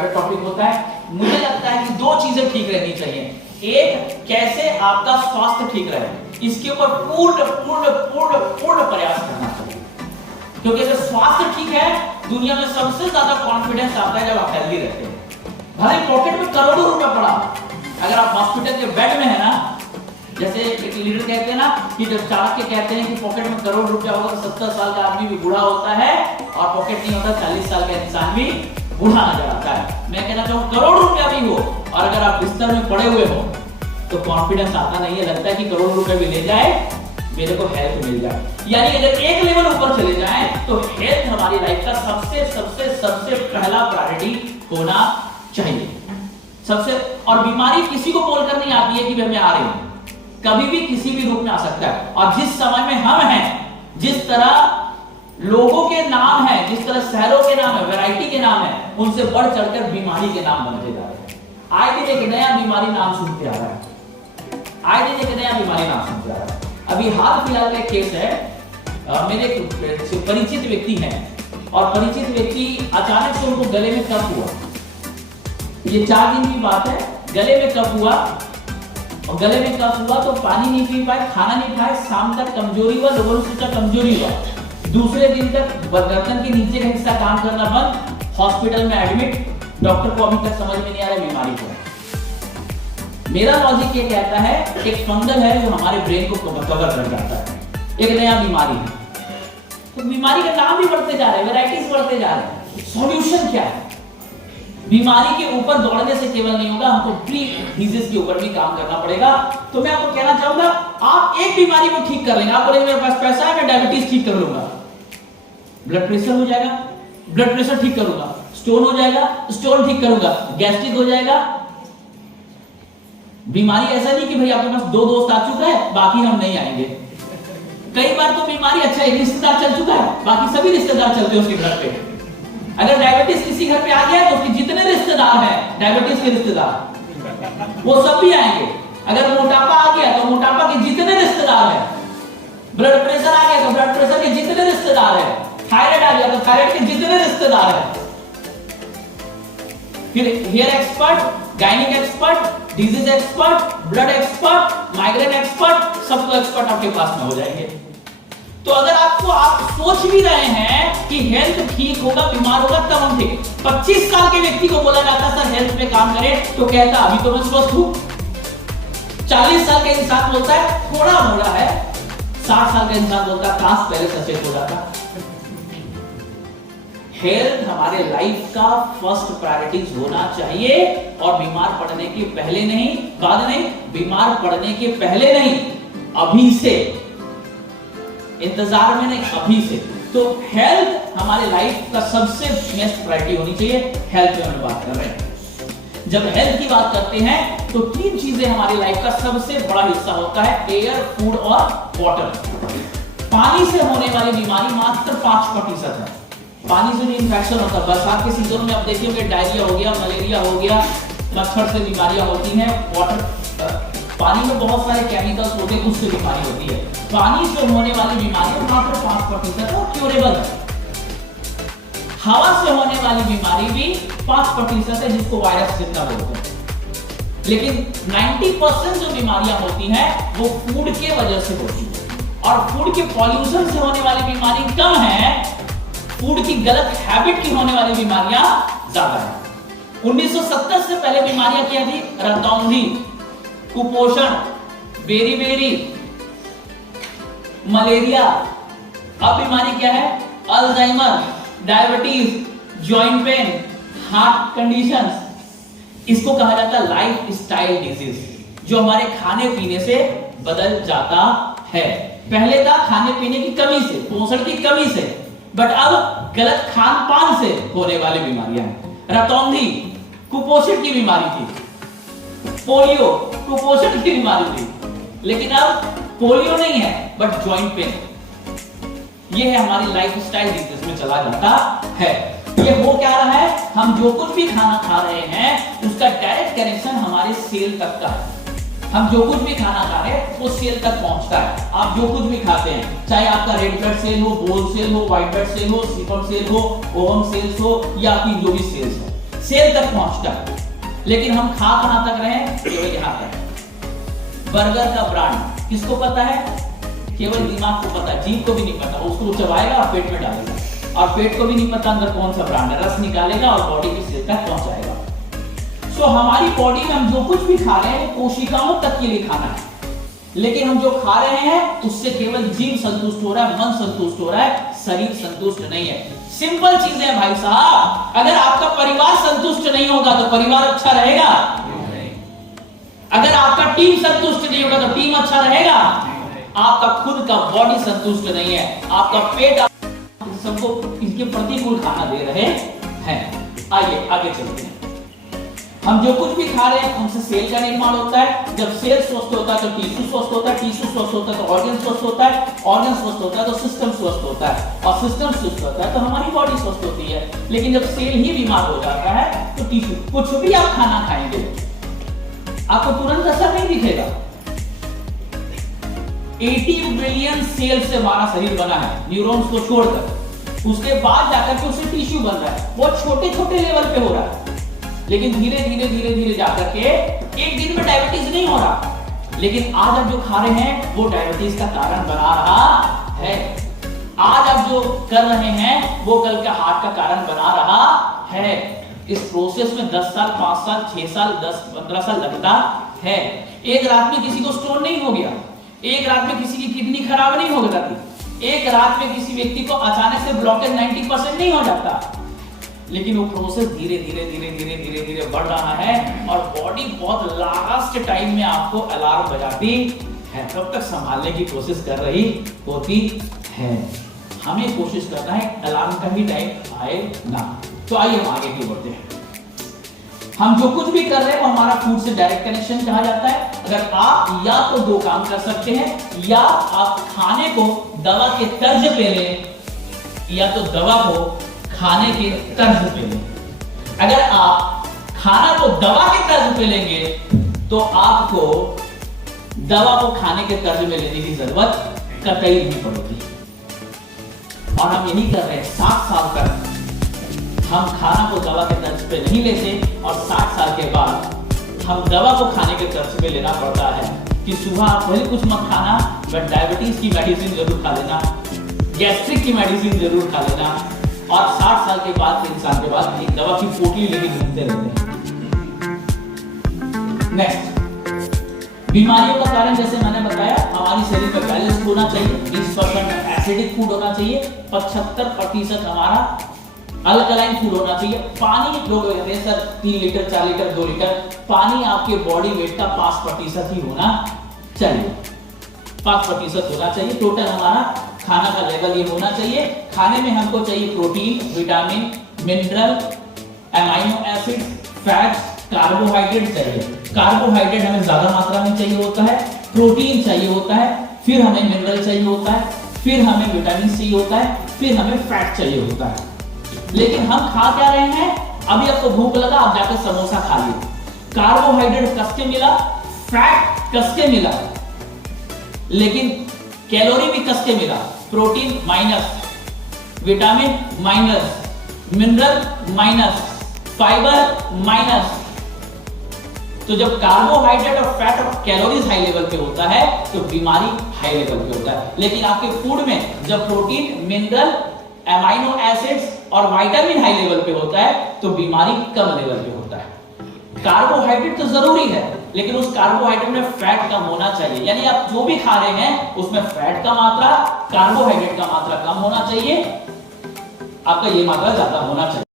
Private topic होता है। मुझे लगता है कि दो चीजें ठीक रहनी चाहिए। एक, कैसे आपका स्वास्थ्य ठीक रहे, इसके ऊपर पूर्ण पूर्ण पूर्ण पूर्ण प्रयास करना चाहिए, क्योंकि अगर स्वास्थ्य ठीक है, दुनिया में सबसे ज्यादा कॉन्फिडेंस आता है जब आप हेल्दी रहते हैं। भले पॉकेट में करोड़ों रुपया पड़ा, अगर आप हॉस्पिटल के बेड में है ना, जैसे एक लीडर कहते हैं ना कि जब चाणक्य कहते हैं कि पॉकेट में करोड़ रुपया होगा तो 70 साल का आदमी भी बूढ़ा होता है, और पॉकेट नहीं होता 40 साल का इंसान भी बूढ़ा नजर आता है। मैं कहना चाहूँ करोड़ रुपया भी हो और अगर आप बिस्तर में पड़े हुए हो तो कॉन्फिडेंस आता नहीं है, लगता है कि करोड़ रुपए भी ले जाए, मेरे को हेल्थ मिल जाए। यानी अगर एक लेवल ऊपर चले जाए तो हेल्थ हमारी लाइफ का सबसे सबसे सबसे पहला प्रायोरिटी होना चाहिए। सबसे, और बीमारी किसी को बोलकर नहीं आती है कि मैं आ रही हूं, कभी भी किसी भी रूप में आ सकता है। और जिस समय में हम हैं, जिस तरह लोगों के नाम है, जिस तरह शहरों के नाम है, वैरायटी के नाम है, उनसे बढ़ चढ़कर बीमारी के नाम बनते जा रहे हैं। आए दिन एक नया बीमारी नाम सुनते आ रहा है, आए दिन एक नया बीमारी नाम सुनते आ रहा है। अभी हाल फिलहाल का एक केस है, मेरे परिचित व्यक्ति हैं और परिचित व्यक्ति अचानक से उनको गले में कफ हुआ। ये 4 दिन की बात है, गले में कफ हुआ, और गले में कफ हुआ तो पानी नहीं पी पाए, खाना नहीं खाए, शाम तक कमजोरी हुआ, लोगों ने सोचा कमजोरी हुआ। दूसरे दिन तक गर्दन के नीचे का हिस्सा काम करना बंद, हॉस्पिटल में एडमिट, डॉक्टर को अभी तक समझ में नहीं आ रहा बीमारी को। मेरा लॉजिक ये कहता है एक फंगल है जो हमारे ब्रेन को कवर कर जाता है, एक नया बीमारी है। तो बीमारी का नाम भी बढ़ते जा रहे हैं, वैरायटीज बढ़ते जा रहे हैं। सॉल्यूशन क्या है? बीमारी के ऊपर दौड़ने से केवल नहीं होगा, हमको प्री डिजीज के ऊपर भी काम करना पड़ेगा। तो मैं आपको कहना चाहूंगा, आप एक बीमारी को ठीक कर लेंगे, आप बोलेंगे मेरे पास पैसा है, मैं डायबिटीज ठीक कर लूंगा, ब्लड प्रेशर हो जाएगा, ब्लड प्रेशर ठीक करूंगा, स्टोन हो जाएगा, स्टोन ठीक करूंगा, गैस्ट्रिक हो जाएगा। बीमारी ऐसा नहीं कि भाई आपके पास 2 दोस्त आ चुका है, बाकी हम नहीं आएंगे। कई बार तो बीमारी अच्छा एक रिश्तेदार चल चुका है, बाकी सभी रिश्तेदार चलते हैं उसके घर पे। अगर डायबिटीज किसी घर पे आ गया तो उसके जितने रिश्तेदार हैं, डायबिटीज के रिश्तेदार, वो सब भी आएंगे। अगर मोटापा आ गया तो मोटापा के जितने रिश्तेदार हैं, ब्लड प्रेशर आ गया तो ब्लड प्रेशर के जितने रिश्तेदार हैं, थायराइड आ गया तो थायराइड के जितने रिश्तेदार हैं। फिर hair expert, gynaec expert, disease expert, blood expert, migraine expert, सब एक्सपर्ट आपके पास में हो जाएंगे। तो अगर आप सोच भी रहे हैं कि हेल्थ ठीक होगा, बीमार होगा तब हम ठीक। 25 साल के व्यक्ति को बोला जाता सर हेल्थ पे काम करें, तो कहता अभी तो मैं स्वस्थ हूं। 40 साल का इंसान बोलता है थोड़ा मोड़ा है, 60 साल का इंसान बोलता है काश पहले सचेत हो जाता। हेल्थ हमारे लाइफ का फर्स्ट प्रायोरिटीज होना चाहिए, और बीमार पड़ने के पहले नहीं, बाद नहीं, बीमार पड़ने के पहले नहीं, अभी से, इंतजार में नहीं, अभी से। तो हेल्थ हमारे लाइफ का सबसे बेस्ट प्रायोरिटी होनी चाहिए। हेल्थ पे हम बात कर रहे हैं। जब हेल्थ की बात करते हैं तो 3 चीजें हमारी लाइफ का सबसे बड़ा हिस्सा होता है, एयर, फूड और वाटर। पानी से होने वाली बीमारी मात्र 5% है। पानी से जो इन्फेक्शन होता है, बरसात के सीजन में आप देखिए डायरिया हो गया, मलेरिया हो गया, मच्छर से बीमारियां होती हैं। वाटर, पानी में बहुत सारे केमिकल्स होते हैं, उससे बीमारी होती है। पानी से होने वाली बीमारी मात्र 5% और क्यूरेबल है। हवा से होने वाली बीमारी भी 5% है, जिसको वायरस जितना बोलते हैं। लेकिन 90% जो बीमारियां होती हैं वो फूड के वजह से होती है, और फूड के पॉल्यूशन से होने वाली बीमारी कम है, फूड की गलत हैबिट की होने वाली बीमारियां ज्यादा है। 1970 से पहले बीमारियां क्या थी? रतौंधी, कुपोषण, बेरी, मलेरिया। अब बीमारी क्या है? Alzheimer, diabetes, joint pain, heart conditions. इसको कहा जाता है लाइफ स्टाइल डिजीज, जो हमारे खाने पीने से बदल जाता है। पहले था खाने पीने की कमी से, पोषण की कमी से, बट अब गलत खान पान से होने वाली बीमारियां हैं। रतौंधी कुपोषण की बीमारी थी, पोलियो कुपोषण की बीमारी थी, लेकिन अब पोलियो नहीं है बट जॉइंट पेन। ये है हमारी लाइफस्टाइल डिजीज में चला जाता है। ये हो क्या रहा है? हम जो कुछ भी खाना खा रहे हैं उसका डायरेक्ट कनेक्शन हमारे सेल तक का है। हम जो कुछ भी खाना खा रहे हैं वो सेल तक पहुंचता है। आप जो कुछ भी खाते हैं, चाहे आपका रेड ब्लड सेल हो, बोल सेल हो, व्हाइट ब्लड सेल हो, सिफम सेल हो, ओवम सेल्स हो, या आपकी जो भी सेल्स है, सेल तक पहुंचता है, लेकिन हम खा कहां तक रहे हैं? केवल यहां तक। बर्गर का ब्रांड किसको पता है? केवल दिमाग को पता है, जीभ को भी नहीं पता। उसको चबाएगा और पेट में डालेगा, और पेट को भी नहीं पता अंदर कौन सा ब्रांड है, रस निकालेगा और बॉडी की सेल तक पहुंचाएगा। सो हमारी बॉडी में हम जो कुछ भी खा रहे हैं वो कोशिकाओं तक के लिए खाना है, लेकिन हम जो खा रहे हैं उससे केवल जीव संतुष्ट हो रहा है, मन संतुष्ट हो रहा है, शरीर संतुष्ट नहीं है। सिंपल चीजें हैं भाई साहब। अगर आपका परिवार संतुष्ट नहीं होगा तो परिवार अच्छा रहेगा? अगर आपका टीम संतुष्ट नहीं होगा तो टीम अच्छा रहेगा? आपका खुद का बॉडी संतुष्ट नहीं है, आपका पेट सबको इसके प्रतिकूल खाना दे रहे हैं। आइए आगे चलते हैं। हम जो कुछ भी खा रहे हैं उनसे सेल का निर्माण होता है। जब सेल स्वस्थ होता है तो टिश्यू स्वस्थ होता है, टिश्यू स्वस्थ होता है तो ऑर्गन स्वस्थ होता है, ऑर्गन स्वस्थ होता है तो सिस्टम स्वस्थ होता है, और सिस्टम स्वस्थ होता है तो हमारी बॉडी स्वस्थ होती है। लेकिन जब सेल ही बीमार हो जाता है तो टिश्यू, कुछ भी आप खाना खाएंगे आपको तुरंत असर नहीं दिखेगा। 80 बिलियन सेल से हमारा शरीर बना है, न्यूरॉन्स को छोड़कर। उसके बाद जाकर के उससे टिश्यू बन रहा है, बहुत छोटे छोटे लेवल पे हो रहा है, लेकिन धीरे धीरे धीरे धीरे जाकर के एक दिन में डायबिटीज नहीं हो रहा। लेकिन आज आप जो खा रहे हैं वो डायबिटीज का कारण बना रहा है। आज आप जो कर रहे हैं वो कल का हार्ट का कारण बना रहा है। इस प्रोसेस में 10 साल, 5 साल, 6 साल, 10-15 साल लगता है। एक रात में किसी को स्टोन नहीं हो गया, एक रात में किसी की किडनी खराब नहीं हो जाती, एक रात में किसी व्यक्ति को अचानक से ब्लॉकेज 90% नहीं हो जाता। लेकिन वो प्रोसेस धीरे धीरे धीरे धीरे धीरे धीरे बढ़ रहा है, और बॉडी बहुत लास्ट टाइम में आपको अलार्म बजाती है, तब तक संभालने की कोशिश कर रही होती है। हमें कोशिश करना है अलार्म का ही टाइम आए ना। तो आइए हम आगे की बढ़ते हैं। हम जो कुछ भी कर रहे हैं वो हमारा फूड से डायरेक्ट कनेक्शन कहा जाता है। अगर आप या तो दो काम कर सकते हैं, या आप खाने को दवा के तर्ज पे लें, या तो दवा को खाने के तर्ज पे लें। अगर आप खाना को दवा के तर्ज पे लेंगे तो आपको दवा को खाने के तर्ज में लेने की जरूरत कतई नहीं पड़ेगी। और हम यही कर रहे हैं। 60 साल तक हम खाना को दवा के तर्ज पे नहीं लेते, और 60 साल के बाद हम दवा को खाने के तर्ज पे लेना पड़ता है कि सुबह आप भले कुछ मत खाना, बट डायबिटीज की मेडिसिन जरूर खा लेना, गैस्ट्रिक की मेडिसिन जरूर खा लेना, और 60 साल के बाद इंसान के बाद एक दवा की पोटली लेके घूमते रहते हैं। नेक्स्ट, बीमारियों का कारण जैसे मैंने बताया, हमारी शरीर में बैलेंस होना चाहिए। 20% एसिडिक फूड होना चाहिए, 75% हमारा अल्कलाइन फूड होना चाहिए। पानी, लोग कहते हैं सर 3 लीटर, 4 लीटर, 2 लीटर, पानी आपके बॉडी वेट का 5% ही होना चाहिए। 5% होना चाहिए टोटल हमारा खाना का लेवल ये होना चाहिए। खाने में हमको चाहिए protein, vitamin, mineral, amino acid, fats, carbohydrate चाहिए। कार्बोहाइड्रेट हमें ज्यादा मात्रा में चाहिए होता है, प्रोटीन चाहिए होता है, फिर हमें मिनरल चाहिए होता है, फिर हमें विटामिन चाहिए होता है, फिर हमें फैट चाहिए होता है। लेकिन हम खा क्या रहे हैं? अभी आपको भूख लगा, आप जाकर समोसा खा लिए, कार्बोहाइड्रेट कस के मिला, फैट कस के मिला, लेकिन कैलोरी भी कस के मिला। Protein minus, vitamin minus, mineral minus, fibre minus. तो जब कार्बोहाइड्रेट और फैट और कैलोरीज हाई लेवल पे होता है तो बीमारी हाई लेवल पे होता है। लेकिन आपके फूड में जब प्रोटीन, मिनरल, अमाइनो एसिड्स और विटामिन हाई लेवल पे होता है तो बीमारी कम लेवल पे होता है। कार्बोहाइड्रेट तो जरूरी है, लेकिन उस कार्बोहाइड्रेट में फैट कम होना चाहिए। यानी आप जो भी खा रहे हैं उसमें फैट का मात्रा, कार्बोहाइड्रेट का मात्रा कम होना चाहिए, आपका ये मात्रा ज्यादा होना चाहिए।